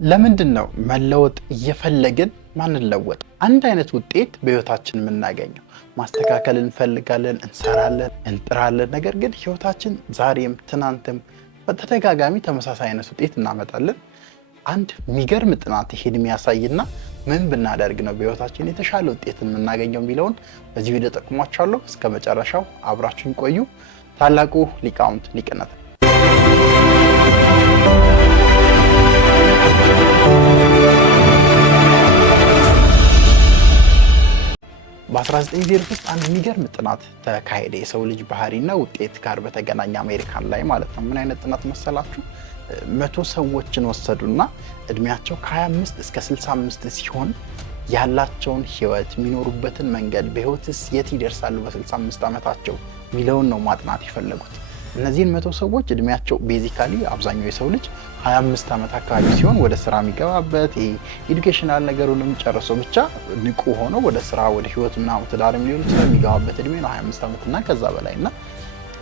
ለምንድነው መለወጥ እየፈለግን ማንለወጥ? አንድ አይነት ውጤት በህይወታችን የምናገኘው ማስተካከል እንፈልጋለን፣ እንሰራለን፣ እንጥራለን። ነገር ግን ህይወታችን ዛሬም ትናንትም በተደጋጋሚ ተመሳሳይ አይነት ውጤት እናመጣለን። አንድ የሚገርም ጥናት ይሄን የሚያሳይና ምን ብናደርግ ነው በህይወታችን የተሻለ ውጤት የምናገኘው የሚለውን በዚህ ቪዲዮ ጠቁማችኋለሁ። እስከ መጨረሻው አብራችሁን ቆዩ። ታላቁ ሊቃውንት ሊቅነት በ1903 ውስጥ አንድ የሚገርም ጥናት ተካሄደ። የሰው ልጅ ባህሪና ውጤት ጋር በተገናኘ አሜሪካን ላይ ማለት ነው። ምን አይነት ጥናት መሰላችሁ? 100 ሰዎችን ወሰዱና እድሜያቸው ከ25 እስከ 65 ሲሆን ያላቸውን ህይወት የሚኖሩበትን መንገድ በህይወትስ የት ይደርሳሉ በ65 ዓመታቸው ሚለውን ነው ማጥናት የፈለጉት። እነዚህን 100 ሰዎች እድሜያቸው ቤዚካሊ አብዛኛው የሰው ልጅ 25 ዓመት አካባቢ ሲሆን ወደ ስራ የሚገባበት ይሄ ኤዱኬሽናል ነገሩንም ጨርሶ ብቻ ንቁ ሆኖ ወደ ስራ ወደ ህይወት ምናምን ትዳርም ሊሆን ይችላል የሚገባበት እድሜ ነው 25 ዓመት እና ከዛ በላይና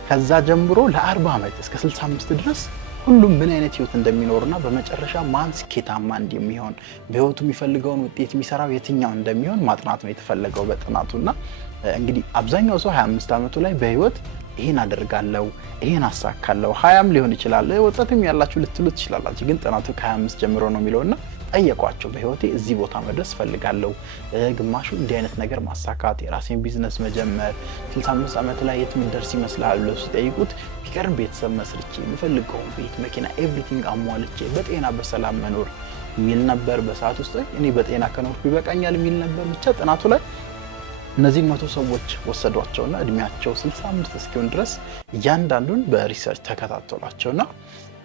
ከዛ ጀምሮ ለ40 ዓመት እስከ 65 ድረስ ሁሉም ምን አይነት ህይወት እንደሚኖርና በመጨረሻ ማን ስኬታማ እንደሚሆን በህይወቱ የሚፈልገውን ውጤት የሚሰራው የትኛው እንደሚሆን ማጥናት ነው የተፈለገው በጥናቱና እንግዲህ አብዛኛው ሰው 25 ዓመቱ ላይ በህይወት ይሄን አደርጋለሁ ይሄን አሳካለሁ 20ም ሊሆን ይችላል ወጣትም ያላችሁ ልትሉ ትችላላችሁ። ግን ጥናቱ ከ25 ጀምሮ ነው የሚለውና ጠየቋቸው። በህይወቴ እዚህ ቦታ መድረስ ፈልጋለሁ፣ ግማሹ እንዲህ አይነት ነገር ማሳካት፣ የራሴን ቢዝነስ መጀመር፣ 65 ዓመት ላይ የት ምደርስ ይመስላል ብለው ሲጠይቁት ቢቀርም ቤተሰብ መስርቼ የምፈልገውን ቤት፣ መኪና፣ ኤቭሪቲንግ አሟልቼ በጤና በሰላም መኖር የሚል ነበር። በሰዓት ውስጥ እኔ በጤና ከኖርኩ ይበቃኛል የሚል ነበር። ብቻ ጥናቱ ላይ እነዚህ 100 ሰዎች ወሰዷቸውና እድሜያቸው 65 እስኪሆን ድረስ እያንዳንዱን በሪሰርች ተከታተሏቸውና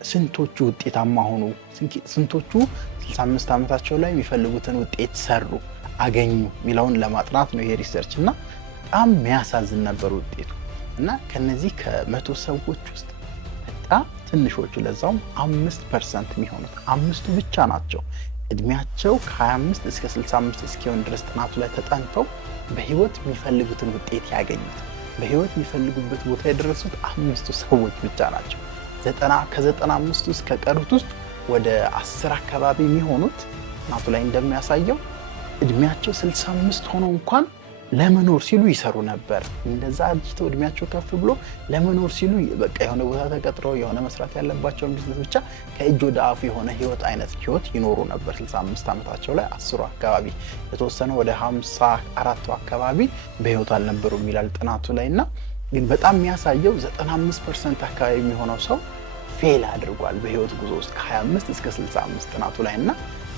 ስንቶቹ ውጤታማ ሆኑ፣ ስንቶቹ 65 ዓመታቸው ላይ የሚፈልጉትን ውጤት ሰሩ አገኙ የሚለውን ለማጥናት ነው ይሄ ሪሰርች እና በጣም የሚያሳዝን ነበር ውጤቱ። እና ከነዚህ ከ100 ሰዎች ውስጥ በጣም ትንሾቹ ለዛውም 5% የሚሆኑት አምስቱ ብቻ ናቸው እድሜያቸው ከ25 እስከ 65 እስኪሆን ድረስ ጥናቱ ላይ ተጠንተው በህይወት የሚፈልጉትን ውጤት ያገኙት። በህይወት የሚፈልጉበት ቦታ የደረሱት 5 ሰዎች ብቻ ናቸው። ከ95 ውስጥ ከቀሩት ውስጥ ወደ 10 አካባቢ የሚሆኑት ጥናቱ ላይ እንደሚያሳየው እድሜያቸው 65 ሆኖ እንኳን ለመኖር ሲሉ ይሰሩ ነበር። እንደዛ አጅተው እድሜያቸው ከፍ ብሎ ለመኖር ሲሉ በቃ የሆነ ቦታ ተቀጥረው የሆነ መስራት ያለባቸውን ቢዝነስ ብቻ ከእጅ ወደ አፍ የሆነ ህይወት ይኖሩ ነበር 65 ዓመታቸው ላይ። 10 አካባቢ የተወሰነ ወደ 54 አካባቢ በህይወት አልነበሩም ይላል ጥናቱ ላይና ግን በጣም የሚያሳየው 95% አካባቢ የሚሆነው ሰው ፌል አድርጓል በህይወት ጉዞ ውስጥ ከ25 እስከ 65 ጥናቱ ላይና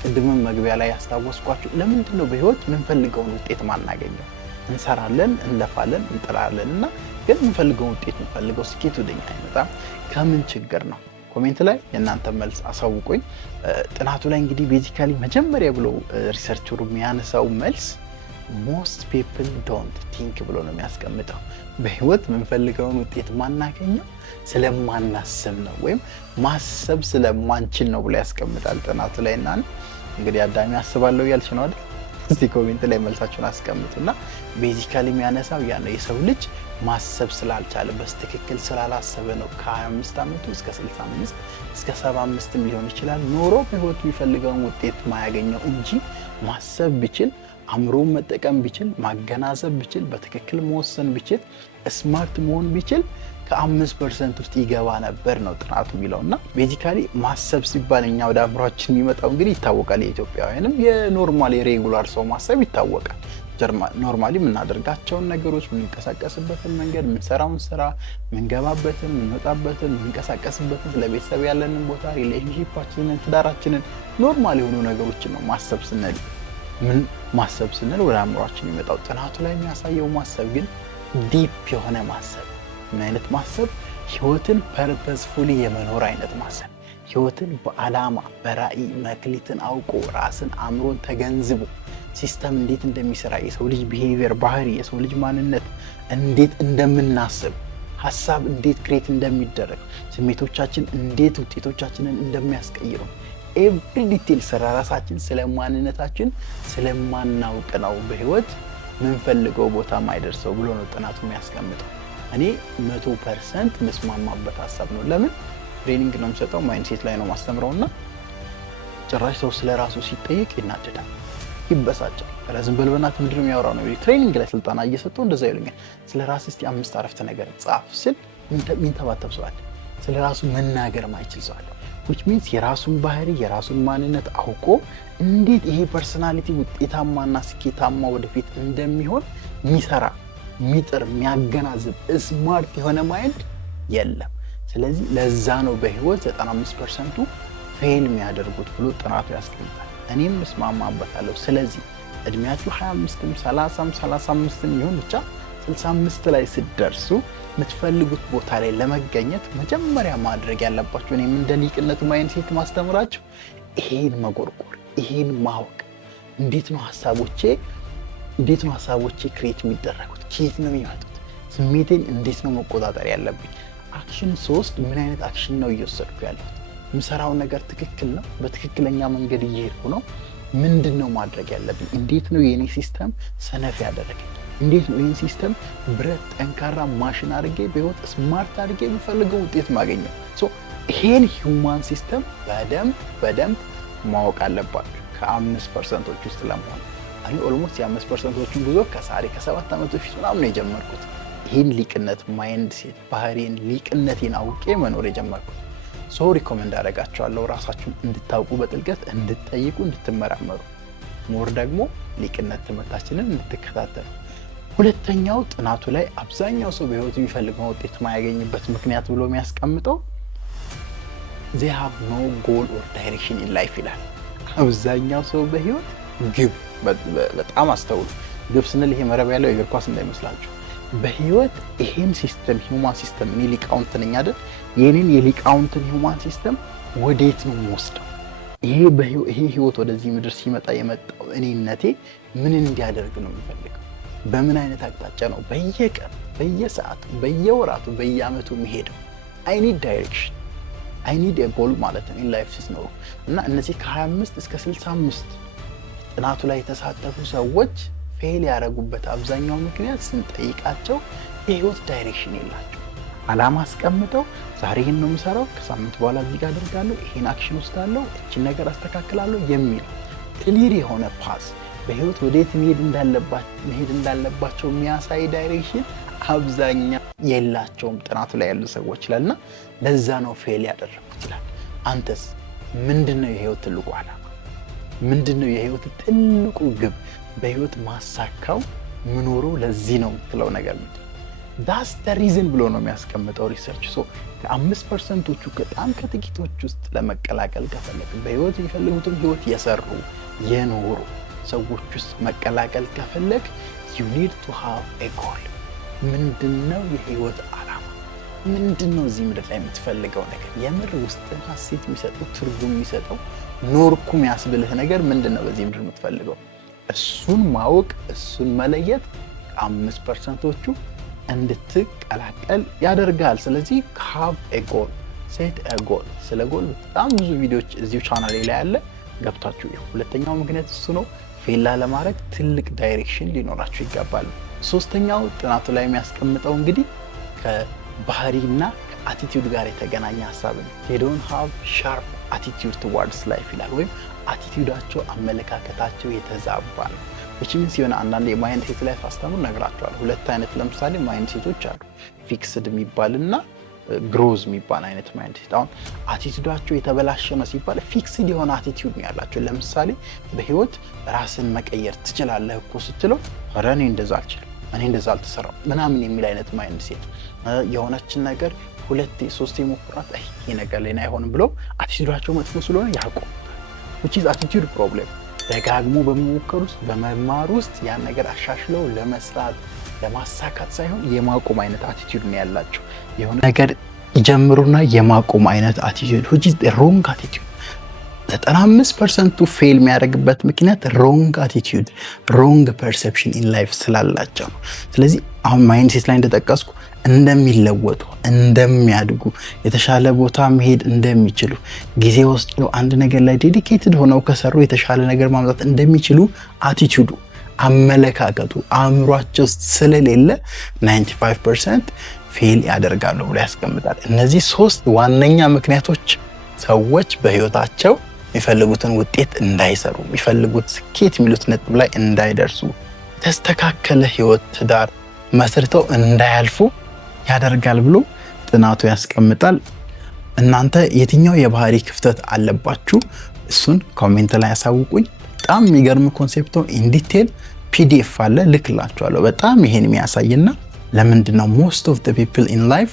ቅድምም መግቢያ ላይ ያስታወስኳችሁ ለምንድን ነው በህይወት የምንፈልገውን ውጤት ማናገኘው? እንሰራለን፣ እንለፋለን፣ እንጥራለን እና ግን የምንፈልገውን ውጤት የምንፈልገው ስኬት ወደኛ አይመጣም። ከምን ችግር ነው? ኮሜንት ላይ የእናንተ መልስ አሳውቁኝ። ጥናቱ ላይ እንግዲህ ቤዚካሊ መጀመሪያ ብሎ ሪሰርቸሩ የሚያነሳው መልስ most people don't think ብሎ ነው የሚያስቀምጠው። በህይወት የምንፈልገውን ውጤት ማናገኘው ስለማናስብ ነው ወይም ማሰብ ስለማንችል ነው ብሎ ያስቀምጣል ጥናቱ ላይ እና እንግዲህ አዳሚ አስባለሁ ያልሽ ነው አይደል? እስቲ ኮሜንት ላይ መልሳችሁን አስቀምጡና ቤዚካሊ የሚያነሳው ያ ነው የሰው ልጅ ማሰብ ስላልቻለ በትክክል ስላላሰበ ነው ከ25 ዓመቱ እስከ 65 እስከ 75 ሊሆን ይችላል ኖሮ በህይወት የሚፈልገውን ውጤት ማያገኘው እንጂ ማሰብ ቢችል አእምሮን መጠቀም ቢችል ማገናዘብ ቢችል በትክክል መወሰን ቢችል ስማርት መሆን ቢችል ከ5% ውስጥ ይገባ ነበር ነው ጥናቱ የሚለውና ቤዚካሊ ማሰብ ሲባል እኛ ወደ አእምሮአችን የሚመጣው እንግዲህ ይታወቃል። የኢትዮጵያውያንም የኖርማል የሬጉላር ሰው ማሰብ ይታወቃል። ኖርማሊ የምናደርጋቸውን ነገሮች፣ የምንቀሳቀስበትን መንገድ፣ የምንሰራውን ስራ፣ የምንገባበትን፣ የምንወጣበትን፣ የምንቀሳቀስበትን፣ ለቤተሰብ ያለንን ቦታ፣ ሪሌሽንሺፓችንን፣ ትዳራችንን ኖርማል የሆኑ ነገሮችን ነው ማሰብ ስንል ማሰብ ስንል ወደ አእምሮአችን የሚመጣው። ጥናቱ ላይ የሚያሳየው ማሰብ ግን ዲፕ የሆነ ማሰብ። ምን አይነት ማሰብ? ህይወትን ፐርፐስፉሊ የመኖር አይነት ማሰብ። ህይወትን በአላማ በራዕይ መክሊትን አውቆ ራስን አእምሮን ተገንዝቦ ሲስተም እንዴት እንደሚሰራ የሰው ልጅ ቢሄቪየር ባህሪ የሰው ልጅ ማንነት እንዴት እንደምናስብ ሐሳብ እንዴት ክሬት እንደሚደረግ ስሜቶቻችን እንዴት ውጤቶቻችንን እንደሚያስቀይሩ ኤቭሪ ዲቴል ስለራሳችን ስለማንነታችን ስለማናውቅ ነው በህይወት ምንፈልገው ቦታ ማይደርሰው ብሎ ነው ጥናቱ የሚያስቀምጠው። እኔ 100% መስማማበት ሐሳብ ነው። ለምን ትሬኒንግ ነው የምሰጠው ማይንድሴት ላይ ነው ማስተምረውና ጭራሽ ሰው ስለራሱ ሲጠየቅ ይናደዳል፣ ይበሳጫል። ዝም በል በእናትህ ምንድን ነው የሚያወራው ነው። ትሬኒንግ ላይ ስልጠና እየሰጠው እንደዛ ይሉኛል። ስለ ራስህ እስቲ 5 አረፍተ ነገር ጻፍ ስል የሚንተባተብ ሰው አለ። ስለ ራሱ መናገር ማይችል ሰው አለ። which means የራሱን ባህሪ የራሱን ማንነት አውቆ እንዴት ይሄ ፐርሰናሊቲ ውጤታማና ስኬታማ ወደፊት እንደሚሆን የሚሰራ የሚጥር የሚያገናዝብ ስማርት የሆነ ማይንድ የለም። ስለዚህ ለዛ ነው በህይወት 95%ቱ ፌል የሚያደርጉት ብሎ ጥናቱ ያስቀምጣል። እኔም እስማማበታለሁ። ስለዚህ እድሜያችሁ 25ም 30ም 35ም ይሁን ብቻ 65 ላይ ስትደርሱ የምትፈልጉት ቦታ ላይ ለመገኘት መጀመሪያ ማድረግ ያለባችሁ እኔም እንደ ሊቅነቱ ማይንድሴት ማስተምራችሁ ይሄን መጎርጎር፣ ይሄን ማወቅ። እንዴት ነው ሀሳቦቼ ክሬት የሚደረጉት? ከየት ነው የሚመጡት? ስሜቴን እንዴት ነው መቆጣጠር ያለብኝ? አክሽን 3 ምን አይነት አክሽን ነው እየወሰድኩ ያለሁት? የምሰራው ነገር ትክክል ነው? በትክክለኛ መንገድ እየሄድኩ ነው? ምንድን ነው ማድረግ ያለብኝ? እንዴት ነው የኔ ሲስተም ሰነፍ ያደረገኝ? እንዴት ነው ይህን ሲስተም ብረት ጠንካራ ማሽን አድርጌ በህይወት ስማርት አድርጌ የሚፈልገው ውጤት ማገኘው? ይሄን ሂውማን ሲስተም በደንብ ማወቅ አለባችሁ። ከ5%ቶች ውስጥ ለመሆን እኔ ኦልሞስት የ5%ቶቹን ጉዞ ከ7 ዓመት በፊት ምናምን ነው የጀመርኩት። ይህን ሊቅነት ማይንድ ሴት ባህሪን ሊቅነቴን አውቄ መኖር የጀመርኩት። ሪኮመንድ አደርጋችኋለሁ ራሳችሁን እንድታውቁ፣ በጥልቀት እንድትጠይቁ፣ እንድትመራመሩ፣ ሞር ደግሞ ሊቅነት ትምህርታችንን እንድትከታተሉ። ሁለተኛው ጥናቱ ላይ አብዛኛው ሰው በህይወቱ የሚፈልገው ውጤት ማያገኝበት ምክንያት ብሎ የሚያስቀምጠው they have no goal or direction in life ይላል። አብዛኛው ሰው በህይወት ግብ፣ በጣም አስተውሉ። ግብ ስንል ይሄ መረብ ያለው የእግር ኳስ እንዳይመስላችሁ። በህይወት ይሄን ሲስተም ሂውማን ሲስተም እኔ ሊቃውንት ነኝ አይደል? የኔን የሊቃውንትን ሂውማን ሲስተም ወዴት ነው የምወስደው? ይሄ ህይወት ወደዚህ ምድር ሲመጣ የመጣው እኔነቴ ምን እንዲያደርግ ነው የምፈልገው? በምን አይነት አቅጣጫ ነው በየቀን በየሰዓቱ በየወራቱ በየአመቱ የሚሄደው? አይ ኒድ ዳይሬክሽን፣ አይ ኒድ ኤ ጎል ማለት ነው ኢን ላይፍ ሲኖሩ። እና እነዚህ ከ25 እስከ 65 ጥናቱ ላይ የተሳተፉ ሰዎች ፌል ያደረጉበት አብዛኛው ምክንያት ስንጠይቃቸው የህይወት ዳይሬክሽን የላቸው። አላማ አስቀምጠው ዛሬ ይሄን ነው የምሰራው፣ ከሳምንት በኋላ እዚህ ጋር አደርጋለሁ፣ ይሄን አክሽን ወስዳለሁ፣ እቺን ነገር አስተካክላለሁ የሚል ክሊር የሆነ ፓስ በህይወት ወዴት መሄድ እንዳለባቸው የሚያሳይ ዳይሬክሽን አብዛኛው የላቸውም ጥናቱ ላይ ያሉ ሰዎች ይላልና ለዛ ነው ፌል ያደረጉት ይላል። አንተስ ምንድነው የህይወት ትልቁ አላማ? ምንድነው የህይወት ትልቁ ግብ? በህይወት ማሳካው ምኖረው ለዚህ ነው የምትለው ነገር ምንድን? ዳስ ዘ ሪዝን ብሎ ነው የሚያስቀምጠው ሪሰርች። ከ5%ቶቹ በጣም ከጥቂቶች ውስጥ ለመቀላቀል ከፈለግ በህይወት የሚፈልጉትን ህይወት የሰሩ የኖሩ ሰዎች ውስጥ መቀላቀል ከፈለግ you need to have a goal። ምንድነው የህይወት አላማ? ምንድነው እዚህ ምድር ላይ የምትፈልገው ነገር? የምር ውስጥን ሀሴት የሚሰጠው ትርጉም የሚሰጠው ኖርኩ የሚያስብልህ ነገር ምንድነው በዚህ ምድር የምትፈልገው? እሱን ማወቅ፣ እሱን መለየት ከ5%ቶቹ እንድትቀላቀል ያደርጋል። ስለዚህ have a goal፣ set a goal። ስለ ጎል በጣም ብዙ ቪዲዮዎች እዚሁ ቻናሌ ላይ አለ፣ ገብታችሁ ይሁ። ሁለተኛው ምክንያት እሱ ነው። ፌላ ለማድረግ ትልቅ ዳይሬክሽን ሊኖራችሁ ይገባል። ሶስተኛው ጥናቱ ላይ የሚያስቀምጠው እንግዲህ ከባህሪና ከአቲቲዩድ ጋር የተገናኘ ሀሳብ ነው። they don't have sharp attitude towards life ይላል። ወይም አቲቲዩዳቸው አመለካከታቸው የተዛባ ነው። which means የሆነ አንዳንድ የማይንድ ሴት ላይ ታስተምሩ ነግራቸዋል። ሁለት አይነት ለምሳሌ ማይንድ ሴቶች አሉ። ፊክስድ የሚባልና ግሮዝ የሚባል አይነት ማይንድ ሴት። አሁን አቲቲዩዳቸው የተበላሸ ነው ሲባል ፊክስድ የሆነ አቲቲዩድ ነው ያላቸው። ለምሳሌ በህይወት ራስን መቀየር ትችላለህ እኮ ስትለው ኧረ እኔ እንደዛ አልችልም፣ እኔ እንደዛ አልተሰራም ምናምን የሚል አይነት ማይንድ ሴት። የሆነችን ነገር 2-3 ሞክራት ይሄ ነገር ላይ አይሆንም ብለው አቲቲዩዳቸው መጥፎ ስለሆነ ያቆም። which is attitude problem። ደጋግሞ በመሞከር ውስጥ በመማር ውስጥ ያን ነገር አሻሽለው ለመስራት ለማሳካት ሳይሆን የማቆም አይነት አቲቲዩድ ነው ያላቸው። የሆነ ነገር ይጀምሩና የማቆም አይነት አቲቲዩድ which is the wrong attitude። 95%ቱ ፌል የሚያደርግበት ምክንያት wrong attitude wrong perception in life ስላላቸው ነው። ስለዚህ አሁን ማይንድ ሴት ላይ እንደጠቀስኩ እንደሚለወጡ፣ እንደሚያድጉ፣ የተሻለ ቦታ መሄድ እንደሚችሉ፣ ጊዜ ወስደው አንድ ነገር ላይ ዴዲኬትድ ሆነው ከሰሩ የተሻለ ነገር ማምጣት እንደሚችሉ አቲቲዩዱ አመለካከቱ አእምሯቸው ውስጥ ስለሌለ 95% ፌል ያደርጋሉ ብሎ ያስቀምጣል። እነዚህ 3 ዋነኛ ምክንያቶች ሰዎች በህይወታቸው የሚፈልጉትን ውጤት እንዳይሰሩ፣ የሚፈልጉት ስኬት የሚሉት ነጥብ ላይ እንዳይደርሱ፣ የተስተካከለ ህይወት ትዳር መስርተው እንዳያልፉ ያደርጋል ብሎ ጥናቱ ያስቀምጣል። እናንተ የትኛው የባህሪ ክፍተት አለባችሁ? እሱን ኮሜንት ላይ ያሳውቁኝ። በጣም የሚገርም ኮንሴፕት ነው። ኢን ዲቴል ፒዲኤፍ አለ ልክላችኋለሁ። በጣም ይሄን የሚያሳይና ለምንድነው ሞስት ኦፍ ዘ ፒፕል ኢን ላይፍ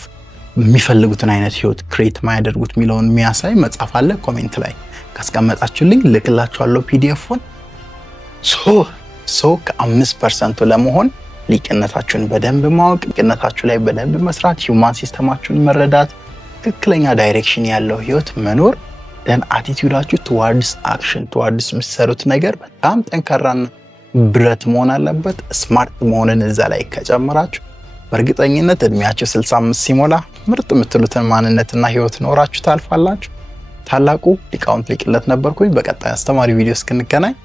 የሚፈልጉትን አይነት ህይወት ክሬት ማያደርጉት የሚለውን የሚያሳይ መጽሐፍ አለ። ኮሜንት ላይ ካስቀመጣችሁልኝ ልክላችኋለሁ ፒዲኤፉን። ሶ ከ5% ለመሆን ሊቅነታችሁን በደንብ ማወቅ፣ ሊቅነታችሁ ላይ በደንብ መስራት፣ ሂውማን ሲስተማችሁን መረዳት፣ ትክክለኛ ዳይሬክሽን ያለው ህይወት መኖር፣ ደን አቲቲዩዳችሁ ቱዋርድስ አክሽን ቱዋርድስ የምትሰሩት ነገር በጣም ጠንካራና ብረት መሆን አለበት። ስማርት መሆንን እዛ ላይ ከጨመራችሁ በእርግጠኝነት እድሜያችሁ 65 ሲሞላ ምርጥ የምትሉትን ማንነትና ህይወት ኖራችሁ ታልፋላችሁ። ታላቁ ሊቃውንት ሊቅለት ነበርኩኝ። በቀጣይ አስተማሪ ቪዲዮ እስክንገናኝ